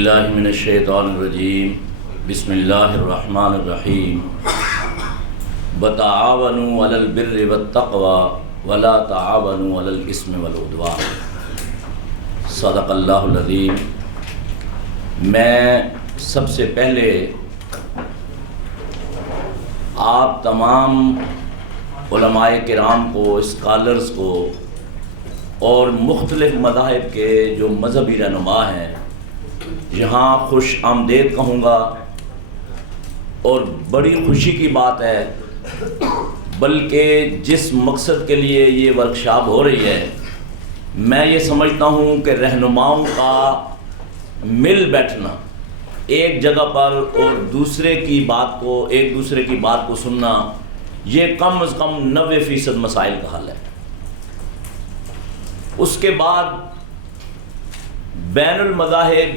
باللہ من الشیطان الرجیم بسم اللہ الرحمن الرحیم وتعاونوا علی البر والتقوی ولا تعاونوا علی الاثم والعدوان۔ صدق اللہ العظیم۔ میں سب سے پہلے آپ تمام علماء کرام کو، اسکالرز کو اور مختلف مذاہب کے جو مذہبی رہنما ہیں یہاں خوش آمدید کہوں گا، اور بڑی خوشی کی بات ہے، بلکہ جس مقصد کے لیے یہ ورکشاپ ہو رہی ہے میں یہ سمجھتا ہوں کہ رہنماؤں کا مل بیٹھنا ایک جگہ پر اور ایک دوسرے کی بات کو سننا، یہ کم از کم 90% مسائل کا حل ہے۔ اس کے بعد بین المذاہب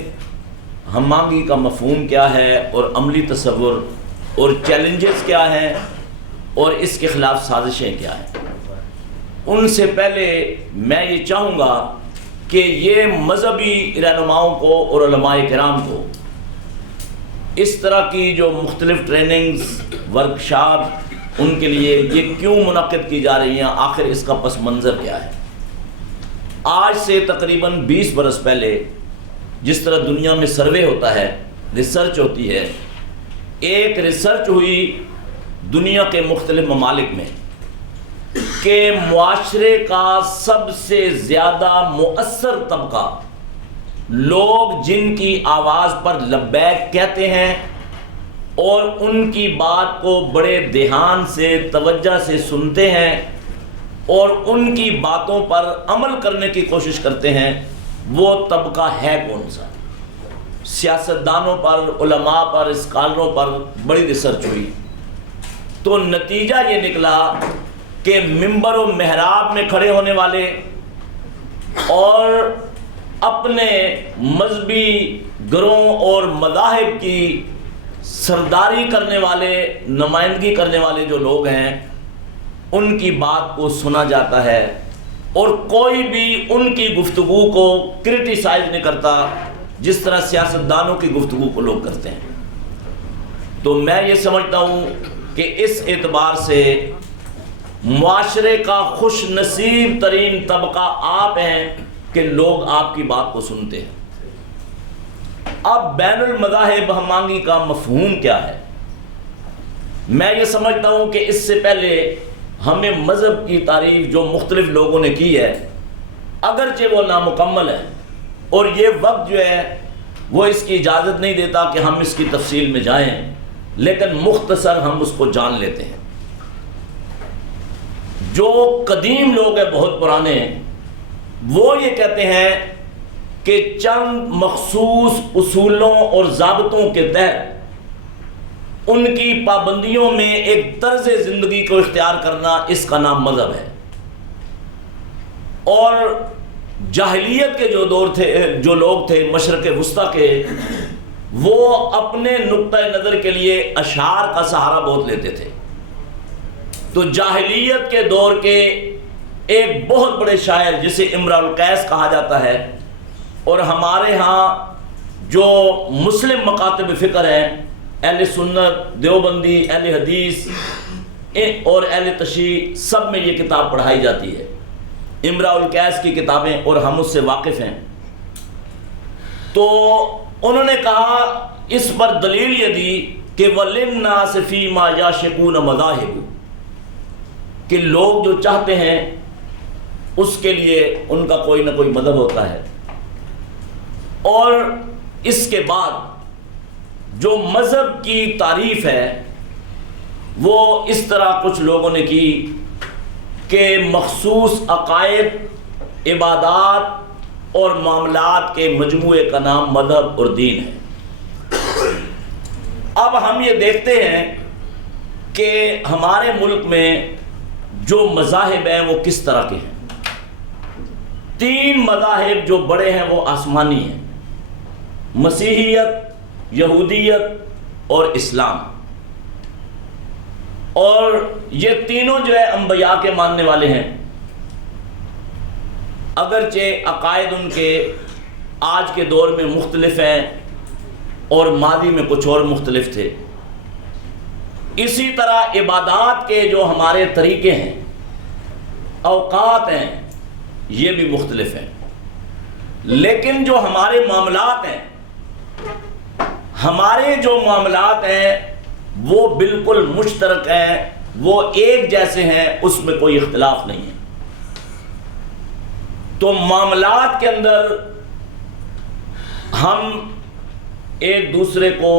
ہم آہنگی کا مفہوم کیا ہے اور عملی تصور اور چیلنجز کیا ہیں اور اس کے خلاف سازشیں کیا ہیں۔ ان سے پہلے میں یہ چاہوں گا کہ یہ مذہبی رہنماؤں کو اور علماء کرام کو اس طرح کی جو مختلف ٹریننگز، ورکشاپ ان کے لیے یہ کیوں منعقد کی جا رہی ہیں، آخر اس کا پس منظر کیا ہے۔ آج سے تقریباً 20 برس پہلے جس طرح دنیا میں سروے ہوتا ہے، ریسرچ ہوتی ہے، ایک ریسرچ ہوئی دنیا کے مختلف ممالک میں کہ معاشرے کا سب سے زیادہ مؤثر طبقہ، لوگ جن کی آواز پر لبیک کہتے ہیں اور ان کی بات کو بڑے دھیان سے، توجہ سے سنتے ہیں اور ان کی باتوں پر عمل کرنے کی کوشش کرتے ہیں، وہ طبقہ ہے کون سا؟ سیاستدانوں پر، علماء پر، اسکالروں پر بڑی ریسرچ ہوئی تو نتیجہ یہ نکلا کہ منبر و محراب میں کھڑے ہونے والے اور اپنے مذہبی گروہوں اور مذاہب کی سرداری کرنے والے، نمائندگی کرنے والے جو لوگ ہیں ان کی بات کو سنا جاتا ہے اور کوئی بھی ان کی گفتگو کو کرٹیسائز نہیں کرتا جس طرح سیاستدانوں کی گفتگو کو لوگ کرتے ہیں۔ تو میں یہ سمجھتا ہوں کہ اس اعتبار سے معاشرے کا خوش نصیب ترین طبقہ آپ ہیں کہ لوگ آپ کی بات کو سنتے ہیں۔ اب بین المذاہب ہم آہنگی کا مفہوم کیا ہے؟ میں یہ سمجھتا ہوں کہ اس سے پہلے ہمیں مذہب کی تعریف جو مختلف لوگوں نے کی ہے، اگرچہ وہ نامکمل ہے اور یہ وقت جو ہے وہ اس کی اجازت نہیں دیتا کہ ہم اس کی تفصیل میں جائیں، لیکن مختصر ہم اس کو جان لیتے ہیں۔ جو قدیم لوگ ہیں، بہت پرانے، وہ یہ کہتے ہیں کہ چند مخصوص اصولوں اور ضابطوں کے تحت ان کی پابندیوں میں ایک طرز زندگی کو اختیار کرنا، اس کا نام مذہب ہے۔ اور جاہلیت کے جو لوگ تھے مشرق وسطیٰ کے، وہ اپنے نقطۂ نظر کے لیے اشعار کا سہارا بہت لیتے تھے۔ تو جاہلیت کے دور کے ایک بہت بڑے شاعر جسے امرؤ القیس کہا جاتا ہے، اور ہمارے ہاں جو مسلم مکاتب فکر ہیں، اہل سنت، دیوبندی، اہل حدیث اور اہل تشیع، سب میں یہ کتاب پڑھائی جاتی ہے، امرؤ القیس کی کتابیں، اور ہم اس سے واقف ہیں۔ تو انہوں نے کہا، اس پر دلیل یہ دی کہ وَلِلنَّاسِ فِي مَا يَعْشِقُونَ مَذَاهِبُ، کہ لوگ جو چاہتے ہیں اس کے لیے ان کا کوئی نہ کوئی مذہب ہوتا ہے۔ اور اس کے بعد جو مذہب کی تعریف ہے وہ اس طرح کچھ لوگوں نے کی کہ مخصوص عقائد، عبادات اور معاملات کے مجموعے کا نام مذہب اور دین ہے۔ اب ہم یہ دیکھتے ہیں کہ ہمارے ملک میں جو مذاہب ہیں وہ کس طرح کے ہیں۔ 3 مذاہب جو بڑے ہیں وہ آسمانی ہیں، مسیحیت، یہودیت اور اسلام، اور یہ تینوں جو ہے انبیاء کے ماننے والے ہیں۔ اگرچہ عقائد ان کے آج کے دور میں مختلف ہیں، اور ماضی میں کچھ اور مختلف تھے۔ اسی طرح عبادات کے جو ہمارے طریقے ہیں، اوقات ہیں، یہ بھی مختلف ہیں، لیکن جو ہمارے معاملات ہیں، ہمارے جو معاملات ہیں وہ بالکل مشترک ہیں، وہ ایک جیسے ہیں، اس میں کوئی اختلاف نہیں ہے۔ تو معاملات کے اندر ہم ایک دوسرے کو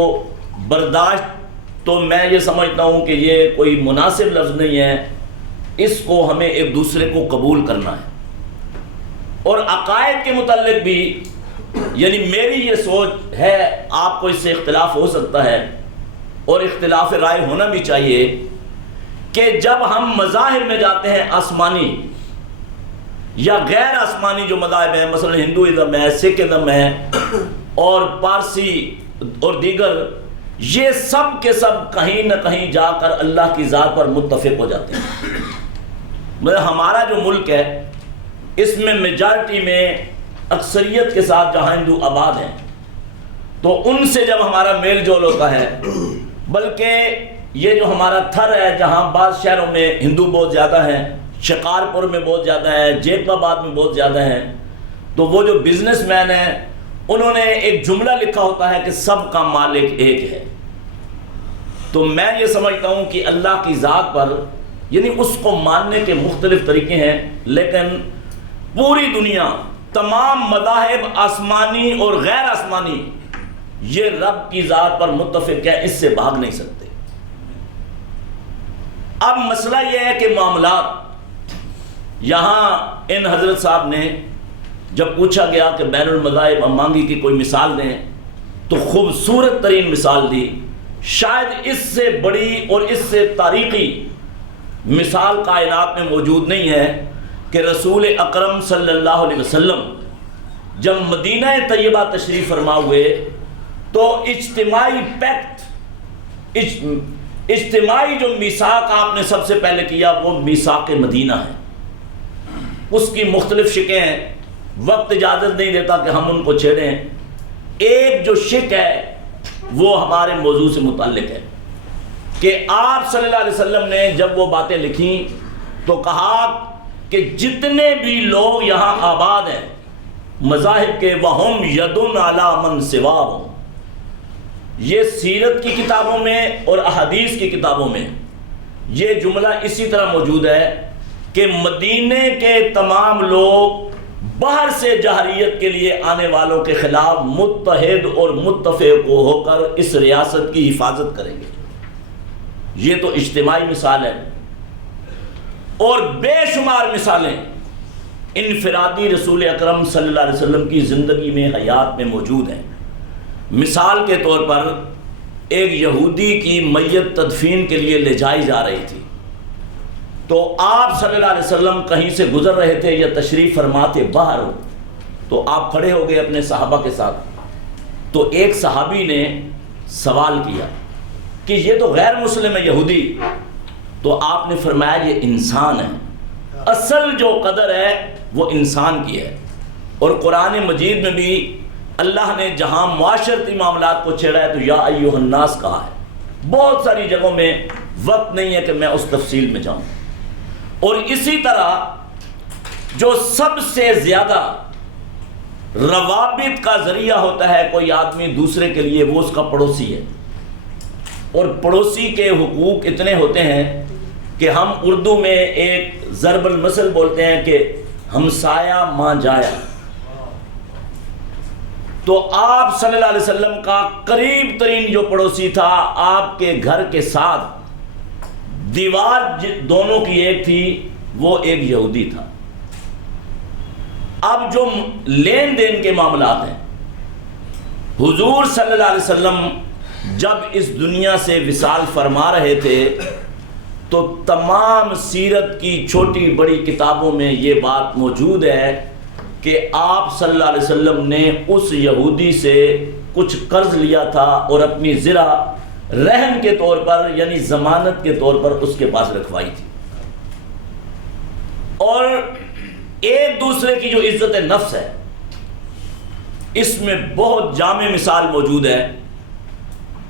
برداشت، تو میں یہ سمجھتا ہوں کہ یہ کوئی مناسب لفظ نہیں ہے، اس کو ہمیں ایک دوسرے کو قبول کرنا ہے۔ اور عقائد کے متعلق بھی، یعنی میری یہ سوچ ہے، آپ کو اس سے اختلاف ہو سکتا ہے اور اختلاف رائے ہونا بھی چاہیے، کہ جب ہم مذاہب میں جاتے ہیں آسمانی یا غیر آسمانی جو مذاہب ہیں، مثلا ہندوازم ہے، سکھ ازم ہے اور پارسی اور دیگر، یہ سب کے سب کہیں نہ کہیں جا کر اللہ کی ذات پر متفق ہو جاتے ہیں۔ مطلب ہمارا جو ملک ہے، اس میں میجارٹی میں اکثریت کے ساتھ جہاں ہندو آباد ہیں، تو ان سے جب ہمارا میل جول ہوتا ہے، بلکہ یہ جو ہمارا تھر ہے جہاں بعض شہروں میں ہندو بہت زیادہ ہیں، شکارپور میں بہت زیادہ ہے، جیت آباد میں بہت زیادہ ہیں، تو وہ جو بزنس مین ہیں انہوں نے ایک جملہ لکھا ہوتا ہے کہ سب کا مالک ایک ہے۔ تو میں یہ سمجھتا ہوں کہ اللہ کی ذات پر، یعنی اس کو ماننے کے مختلف طریقے ہیں، لیکن پوری دنیا، تمام مذاہب آسمانی اور غیر آسمانی، یہ رب کی ذات پر متفق ہے، اس سے بھاگ نہیں سکتے۔ اب مسئلہ یہ ہے کہ معاملات، یہاں ان حضرت صاحب نے جب پوچھا گیا کہ بین المذاہب امانگی کی کوئی مثال دیں، تو خوبصورت ترین مثال دی۔ شاید اس سے بڑی اور اس سے تاریخی مثال کائنات میں موجود نہیں ہے کہ رسول اکرم صلی اللہ علیہ وسلم جب مدینہ طیبہ تشریف فرما ہوئے تو اجتماعی پیکٹ، اجتماعی جو میثاق آپ نے سب سے پہلے کیا وہ میثاق مدینہ ہے۔ اس کی مختلف شکیں ہیں، وقت اجازت نہیں دیتا کہ ہم ان کو چھیڑیں۔ ایک جو شک ہے وہ ہمارے موضوع سے متعلق ہے کہ آپ صلی اللہ علیہ وسلم نے جب وہ باتیں لکھیں تو کہا کہ جتنے بھی لوگ یہاں آباد ہیں مذاہب کے، وَهُمْ يَدٌ عَلَى مَنْ سِوَاهُمْ، یہ سیرت کی کتابوں میں اور احادیث کی کتابوں میں یہ جملہ اسی طرح موجود ہے کہ مدینے کے تمام لوگ باہر سے جہریت کے لیے آنے والوں کے خلاف متحد اور متفق ہو کر اس ریاست کی حفاظت کریں گے۔ یہ تو اجتماعی مثال ہے، اور بے شمار مثالیں انفرادی رسول اکرم صلی اللہ علیہ وسلم کی زندگی میں، حیات میں موجود ہیں۔ مثال کے طور پر ایک یہودی کی میت تدفین کے لیے لے جائی جا رہی تھی، تو آپ صلی اللہ علیہ وسلم کہیں سے گزر رہے تھے یا تشریف فرما تھے باہر ہو، تو آپ کھڑے ہو گئے اپنے صحابہ کے ساتھ، تو ایک صحابی نے سوال کیا کہ یہ تو غیر مسلم ہے یہودی، تو آپ نے فرمایا یہ انسان ہے، اصل جو قدر ہے وہ انسان کی ہے۔ اور قرآن مجید میں بھی اللہ نے جہاں معاشرتی معاملات کو چھیڑا ہے تو یا ایھا الناس کہا ہے۔ بہت ساری جگہوں میں وقت نہیں ہے کہ میں اس تفصیل میں جاؤں۔ اور اسی طرح جو سب سے زیادہ روابط کا ذریعہ ہوتا ہے کوئی آدمی دوسرے کے لیے، وہ اس کا پڑوسی ہے، اور پڑوسی کے حقوق اتنے ہوتے ہیں کہ ہم اردو میں ایک ضرب المثل بولتے ہیں کہ ہمسایہ ماں جایا۔ تو آپ صلی اللہ علیہ وسلم کا قریب ترین جو پڑوسی تھا، آپ کے گھر کے ساتھ دیوار دونوں کی ایک تھی، وہ ایک یہودی تھا۔ اب جو لین دین کے معاملات ہیں، حضور صلی اللہ علیہ وسلم جب اس دنیا سے وصال فرما رہے تھے تو تمام سیرت کی چھوٹی بڑی کتابوں میں یہ بات موجود ہے کہ آپ صلی اللہ علیہ وسلم نے اس یہودی سے کچھ قرض لیا تھا اور اپنی زرع رہن کے طور پر، یعنی ضمانت کے طور پر اس کے پاس رکھوائی تھی۔ اور ایک دوسرے کی جو عزت نفس ہے، اس میں بہت جامع مثال موجود ہے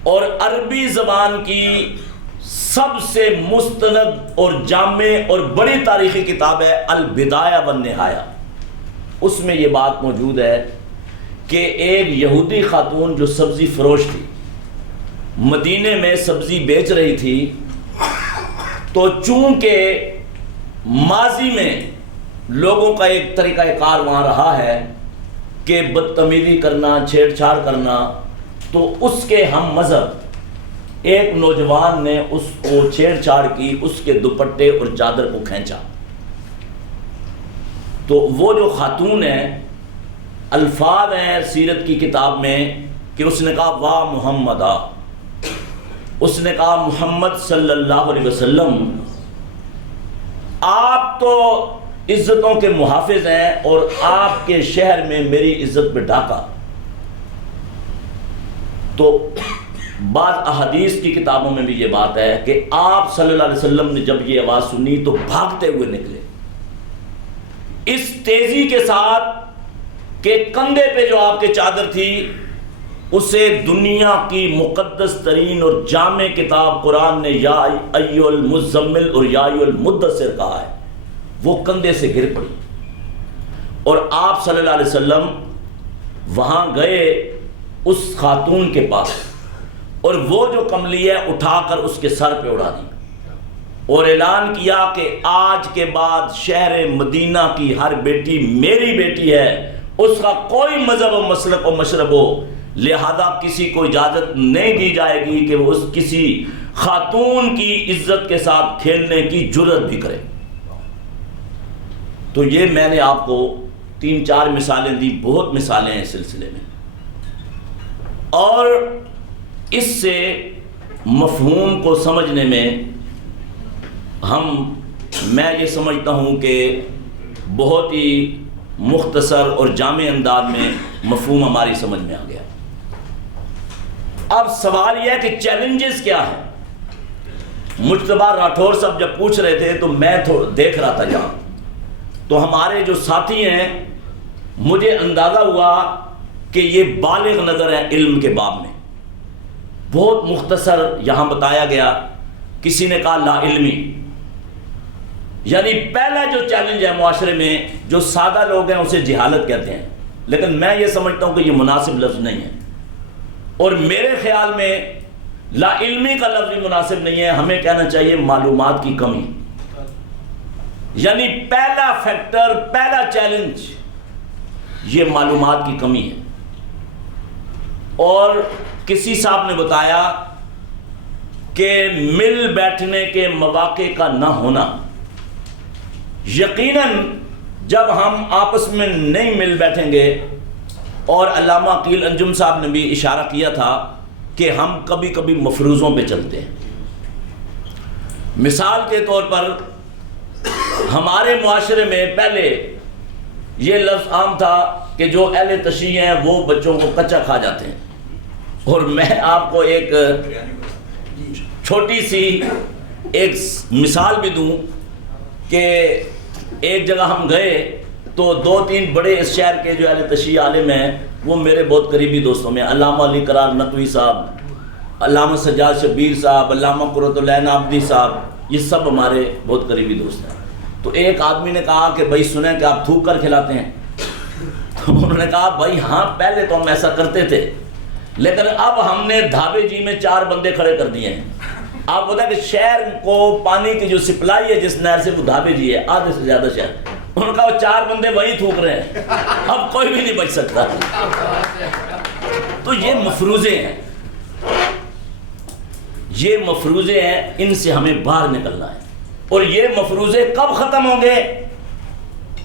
اور عربی زبان کی سب سے مستند اور جامع اور بڑی تاریخی کتاب ہے البدایہ والنہایہ۔ اس میں یہ بات موجود ہے کہ ایک یہودی خاتون جو سبزی فروش تھی، مدینے میں سبزی بیچ رہی تھی، تو چونکہ ماضی میں لوگوں کا ایک طریقہ کار وہاں رہا ہے کہ بدتمیزی کرنا، چھیڑ چھاڑ کرنا، تو اس کے ہم مذہب ایک نوجوان نے اس کو چھیڑ چھاڑ کی، اس کے دوپٹے اور چادر کو کھینچا۔ تو وہ جو خاتون ہے، الفاظ ہیں سیرت کی کتاب میں کہ اس نے کہا واہ محمدہ، اس نے کہا محمد صلی اللہ علیہ وسلم آپ تو عزتوں کے محافظ ہیں اور آپ کے شہر میں میری عزت پہ ڈاکہ۔ تو بعض احادیث کی کتابوں میں بھی یہ بات ہے کہ آپ صلی اللہ علیہ وسلم نے جب یہ آواز سنی تو بھاگتے ہوئے نکلے اس تیزی کے ساتھ کہ کندھے پہ جو آپ کے چادر تھی اسے دنیا کی مقدس ترین اور جامع کتاب قرآن نے یا ایھا المزمل اور یا ایھا المدثر کہا ہے، وہ کندھے سے گر پڑی۔ اور آپ صلی اللہ علیہ وسلم وہاں گئے اس خاتون کے پاس، اور وہ جو کملی ہے اٹھا کر اس کے سر پہ اڑا دی اور اعلان کیا کہ آج کے بعد شہر مدینہ کی ہر بیٹی میری بیٹی ہے، اس کا کوئی مذہب و مسلک و مشرب ہو، لہذا کسی کو اجازت نہیں دی جائے گی کہ وہ اس کسی خاتون کی عزت کے ساتھ کھیلنے کی جرت بھی کرے۔ تو یہ میں نے آپ کو 3-4 مثالیں دی، بہت مثالیں ہیں اس سلسلے میں، اور اس سے مفہوم کو سمجھنے میں میں یہ سمجھتا ہوں کہ بہت ہی مختصر اور جامع انداز میں مفہوم ہماری سمجھ میں آ گیا۔ اب سوال یہ ہے کہ چیلنجز کیا ہیں؟ مجتبیٰ راٹھور صاحب جب پوچھ رہے تھے تو میں دیکھ رہا تھا جہاں، تو ہمارے جو ساتھی ہیں مجھے اندازہ ہوا کہ یہ بالغ نظر ہے علم کے باب میں، بہت مختصر یہاں بتایا گیا۔ کسی نے کہا لا علمی، یعنی پہلا جو چیلنج ہے معاشرے میں، جو سادہ لوگ ہیں اسے جہالت کہتے ہیں، لیکن میں یہ سمجھتا ہوں کہ یہ مناسب لفظ نہیں ہے، اور میرے خیال میں لا علمی کا لفظ بھی مناسب نہیں ہے، ہمیں کہنا چاہیے معلومات کی کمی۔ یعنی پہلا فیکٹر، پہلا چیلنج یہ معلومات کی کمی ہے۔ اور کسی صاحب نے بتایا کہ مل بیٹھنے کے مواقع کا نہ ہونا، یقیناً جب ہم آپس میں نہیں مل بیٹھیں گے، اور علامہ عقیل انجم صاحب نے بھی اشارہ کیا تھا کہ ہم کبھی کبھی مفروضوں پہ چلتے ہیں۔ مثال کے طور پر ہمارے معاشرے میں پہلے یہ لفظ عام تھا کہ جو اہل تشیع ہیں وہ بچوں کو کچا کھا جاتے ہیں، اور میں آپ کو ایک چھوٹی سی ایک مثال بھی دوں کہ ایک جگہ ہم گئے تو 2-3 بڑے اس شہر کے جو اہل تشیع عالم ہیں وہ میرے بہت قریبی دوستوں میں، علامہ علی قرار نقوی صاحب، علامہ سجاد شبیر صاحب، علامہ قرۃ العین عابدی صاحب، یہ سب ہمارے بہت قریبی دوست ہیں۔ تو ایک آدمی نے کہا کہ بھائی سنیں کہ آپ تھوک کر کھلاتے ہیں؟ تو انہوں نے کہا بھائی ہاں پہلے تو ہم ایسا کرتے تھے، لیکن اب ہم نے دھابے جی میں 4 بندے کھڑے کر دیے ہیں۔ آپ بتا کہ شہر کو پانی کی جو سپلائی ہے جس نہر سے، وہ دھابے جی ہے، آدھے سے زیادہ شہر۔ انہوں نے کہا وہ 4 بندے وہی تھوک رہے ہیں، اب کوئی بھی نہیں بچ سکتا۔ تو یہ مفروضے ہیں، یہ مفروضے ہیں، ان سے ہمیں باہر نکلنا ہے۔ اور یہ مفروضے کب ختم ہوں گے؟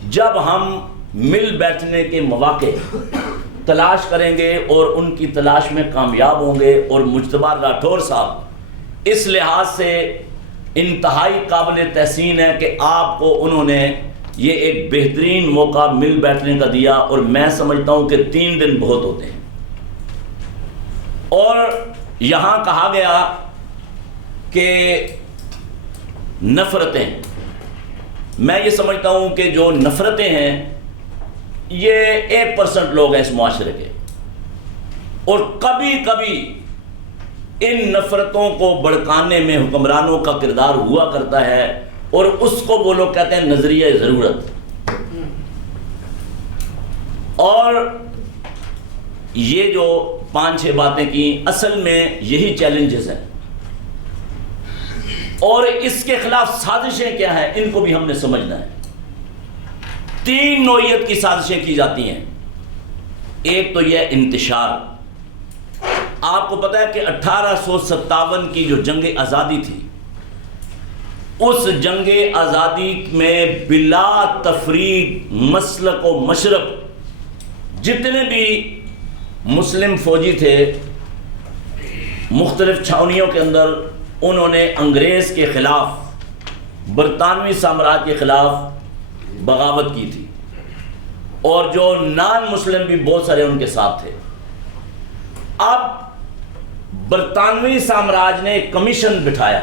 جب ہم مل بیٹھنے کے مواقع تلاش کریں گے اور ان کی تلاش میں کامیاب ہوں گے۔ اور مجتبیٰ راٹھور صاحب اس لحاظ سے انتہائی قابل تحسین ہے کہ آپ کو انہوں نے یہ ایک بہترین موقع مل بیٹھنے کا دیا، اور میں سمجھتا ہوں کہ 3 دن بہت ہوتے ہیں۔ اور یہاں کہا گیا کہ نفرتیں، میں یہ سمجھتا ہوں کہ جو نفرتیں ہیں یہ 1% لوگ ہیں اس معاشرے کے، اور کبھی کبھی ان نفرتوں کو بڑھکانے میں حکمرانوں کا کردار ہوا کرتا ہے، اور اس کو وہ لوگ کہتے ہیں نظریہ ضرورت. اور یہ جو 5-6 باتیں کی، اصل میں یہی چیلنجز ہیں، اور اس کے خلاف سازشیں کیا ہیں ان کو بھی ہم نے سمجھنا ہے. 3 نوعیت کی سازشیں کی جاتی ہیں. ایک تو یہ انتشار. آپ کو پتہ ہے کہ 1857 کی جو جنگ آزادی تھی، اس جنگ آزادی میں بلا تفریق مسلک و مشرب جتنے بھی مسلم فوجی تھے مختلف چھاؤنیوں کے اندر، انہوں نے انگریز کے خلاف، برطانوی سامراج کے خلاف بغاوت کی تھی، اور جو نان مسلم بھی بہت سارے ان کے ساتھ تھے. اب برطانوی سامراج نے ایک کمیشن بٹھایا،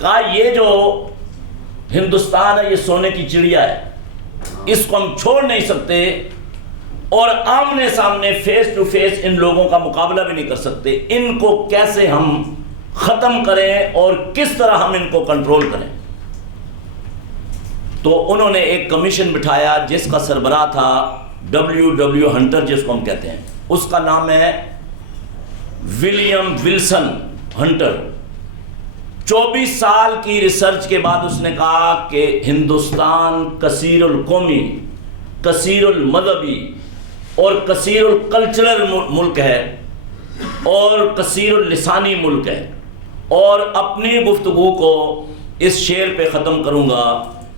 کہا یہ جو ہندوستان ہے یہ سونے کی چڑیا ہے، اس کو ہم چھوڑ نہیں سکتے، اور آمنے سامنے فیس ٹو فیس ان لوگوں کا مقابلہ بھی نہیں کر سکتے. ان کو کیسے ہم ختم کریں اور کس طرح ہم ان کو کنٹرول کریں. تو انہوں نے ایک کمیشن بٹھایا جس کا سربراہ تھا W ہنٹر، جس کو ہم کہتے ہیں. اس کا نام ہے ولیم ولسن ہنٹر. 24 سال کی ریسرچ کے بعد اس نے کہا کہ ہندوستان کثیر القومی، کثیر المذہبی اور کثیر الکلچرل ملک ہے، اور کثیر اللسانی ملک ہے. اور اپنی گفتگو کو اس شعر پہ ختم کروں گا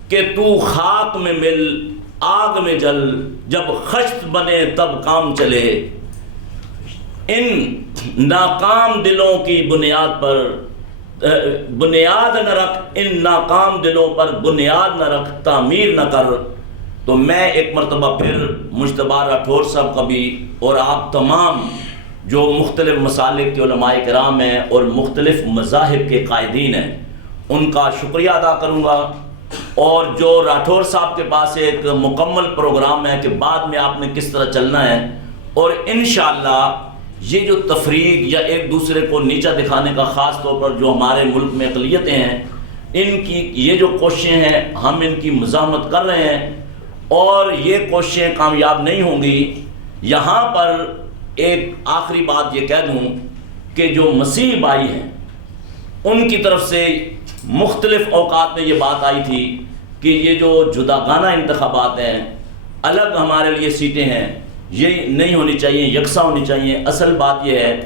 کہ تو خاک میں مل آگ میں جل، جب خشت بنے تب کام چلے. ان ناکام دلوں کی بنیاد پر بنیاد نہ رکھ، ان ناکام دلوں پر بنیاد نہ رکھ، تعمیر نہ کر. تو میں ایک مرتبہ پھر مجتبیٰ راٹھور صاحب کا بھی، اور آپ تمام جو مختلف مسالک کے علماء کرام ہیں اور مختلف مذاہب کے قائدین ہیں، ان کا شکریہ ادا کروں گا. اور جو راٹھور صاحب کے پاس ایک مکمل پروگرام ہے کہ بعد میں آپ نے کس طرح چلنا ہے، اور انشاءاللہ یہ جو تفریق یا ایک دوسرے کو نیچا دکھانے کا، خاص طور پر جو ہمارے ملک میں اقلیتیں ہیں، ان کی یہ جو کوششیں ہیں ہم ان کی مزاحمت کر رہے ہیں، اور یہ کوششیں کامیاب نہیں ہوں گی. یہاں پر ایک آخری بات یہ کہہ دوں کہ جو مسیح بھائی ہیں ان کی طرف سے مختلف اوقات میں یہ بات آئی تھی کہ یہ جو جداگانہ انتخابات ہیں، الگ ہمارے لیے سیٹیں ہیں، یہ نہیں ہونی چاہیے، یکساں ہونی چاہیے. اصل بات یہ ہے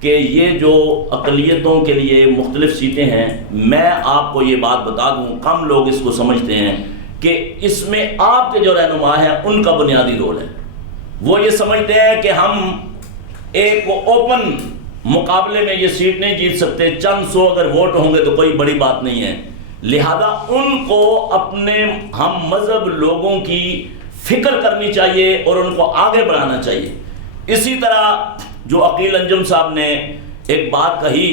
کہ یہ جو اقلیتوں کے لیے مختلف سیٹیں ہیں، میں آپ کو یہ بات بتا دوں، کم لوگ اس کو سمجھتے ہیں کہ اس میں آپ کے جو رہنما ہیں ان کا بنیادی رول ہے. وہ یہ سمجھتے ہیں کہ ہم ایک اوپن مقابلے میں یہ سیٹ نہیں جیت سکتے، چند سو اگر ووٹ ہوں گے تو کوئی بڑی بات نہیں ہے. لہذا ان کو اپنے ہم مذہب لوگوں کی فکر کرنی چاہیے اور ان کو آگے بڑھانا چاہیے. اسی طرح جو عقیل انجم صاحب نے ایک بات کہی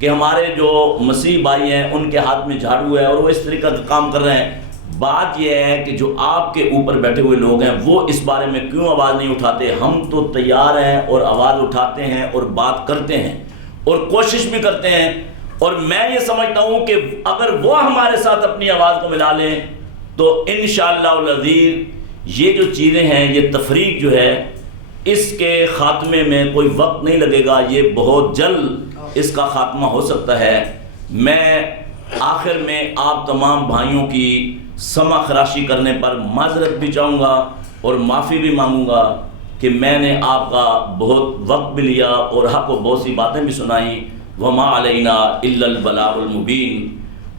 کہ ہمارے جو مسیح بھائی ہیں ان کے ہاتھ میں جھاڑو ہے اور وہ اس طریقہ کا کام کر رہے ہیں. بات یہ ہے کہ جو آپ کے اوپر بیٹھے ہوئے لوگ ہیں وہ اس بارے میں کیوں آواز نہیں اٹھاتے؟ ہم تو تیار ہیں اور آواز اٹھاتے ہیں اور بات کرتے ہیں اور کوشش بھی کرتے ہیں. اور میں یہ سمجھتا ہوں کہ اگر وہ ہمارے ساتھ اپنی آواز کو ملا لیں تو انشاءاللہ العزیز یہ جو چیزیں ہیں، یہ تفریق جو ہے، اس کے خاتمے میں کوئی وقت نہیں لگے گا، یہ بہت جلد اس کا خاتمہ ہو سکتا ہے. میں آخر میں آپ تمام بھائیوں کی سمع خراشی کرنے پر معذرت بھی چاہوں گا اور معافی بھی مانگوں گا کہ میں نے آپ کا بہت وقت بھی لیا اور حق کو بہت سی باتیں بھی سنائیں. وما علینا الا البلاغ المبین.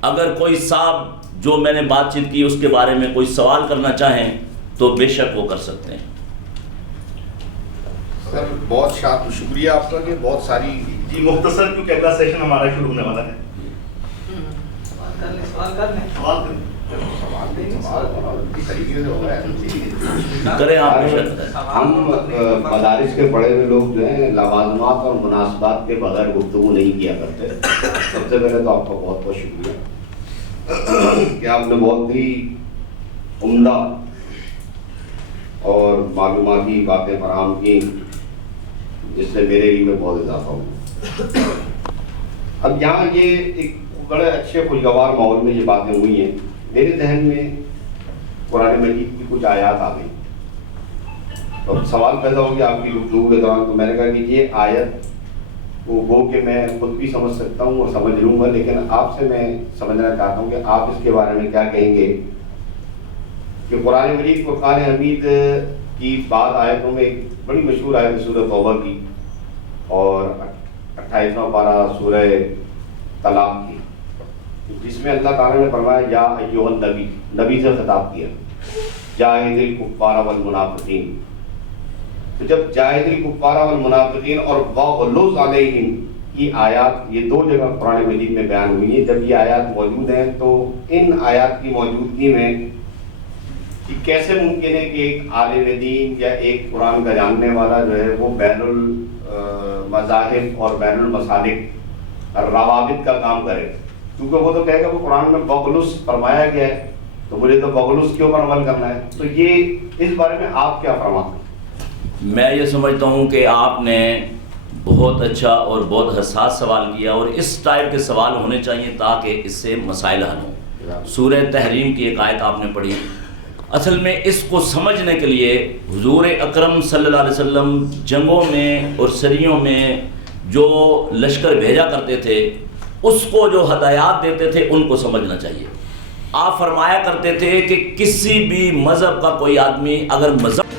اگر کوئی صاحب جو میں نے بات چیت کی اس کے بارے میں کوئی سوال کرنا چاہیں تو بے شک وہ کر سکتے ہیں. سر بہت شکریہ آپ کا کہ بہت ساری جی مختصر کیونکہ اگلا سیشن ہمارا شروع ہونے والا ہے. کریں آپ. ہم مدارس کے پڑھے ہوئے لوگ جو ہیں لوازمات اور مناسبات کے بغیر گفتگو نہیں کیا کرتے. سب سے پہلے تو آپ کا بہت بہت شکریہ کہ آپ نے بہت ہی عمدہ اور معلوماتی باتیں فراہم کی جس سے میرے علم میں بہت اضافہ ہوا. اب یہاں یہ ایک بڑے اچھے خوشگوار ماحول میں یہ باتیں ہوئی ہیں، میرے ذہن میں قرآن مجید کی کچھ آیات آ گئی، تو سوال پیدا ہو گیا آپ کی گفتگو کے دوران، تو میں نے کہا کہ یہ آیت وہ کہ میں خود بھی سمجھ سکتا ہوں اور سمجھ لوں گا، لیکن آپ سے میں سمجھنا چاہتا ہوں کہ آپ اس کے بارے میں کیا کہیں گے کہ قرآن مجید فرقان حمید کی بعض آیتوں میں ایک بڑی مشہور آیت سورہ توبہ کی اور 28واں پارہ سورہ طلاق کی، جس میں اللہ تعالیٰ نے فرمایا یا ایھا النبی، نبی سے خطاب کیا، جاہد الکفار والمنافقین، تو جب جاہد الکفار والمنافقین اور وغلظ علیہم کی آیات یہ دو جگہ قرآن مجید میں بیان ہوئی ہیں، جب یہ آیات موجود ہیں تو ان آیات کی موجودگی میں کہ کیسے ممکن ہے کہ ایک عالم دین یا ایک قرآن کا جاننے والا جو ہے وہ بین المذاہب اور بین المسالک روابط کا کام کرے، کیونکہ وہ تو کہے گا وہ قرآن میں بغلظ فرمایا گیا ہے تو مجھے تو بغلظ کے اوپر عمل کرنا ہے، تو یہ اس بارے میں آپ کیا فرماتے ہیں؟ میں یہ سمجھتا ہوں کہ آپ نے بہت اچھا اور بہت حساس سوال کیا، اور اس ٹائپ کے سوال ہونے چاہیے تاکہ اس سے مسائل حل ہوں۔ سورہ تحریم کی ایک آیت آپ نے پڑھی، اصل میں اس کو سمجھنے کے لیے حضور اکرم صلی اللہ علیہ وسلم جنگوں میں اور سریوں میں جو لشکر بھیجا کرتے تھے، اس کو جو ہدایات دیتے تھے ان کو سمجھنا چاہیے۔ آپ فرمایا کرتے تھے کہ کسی بھی مذہب کا کوئی آدمی اگر مذہب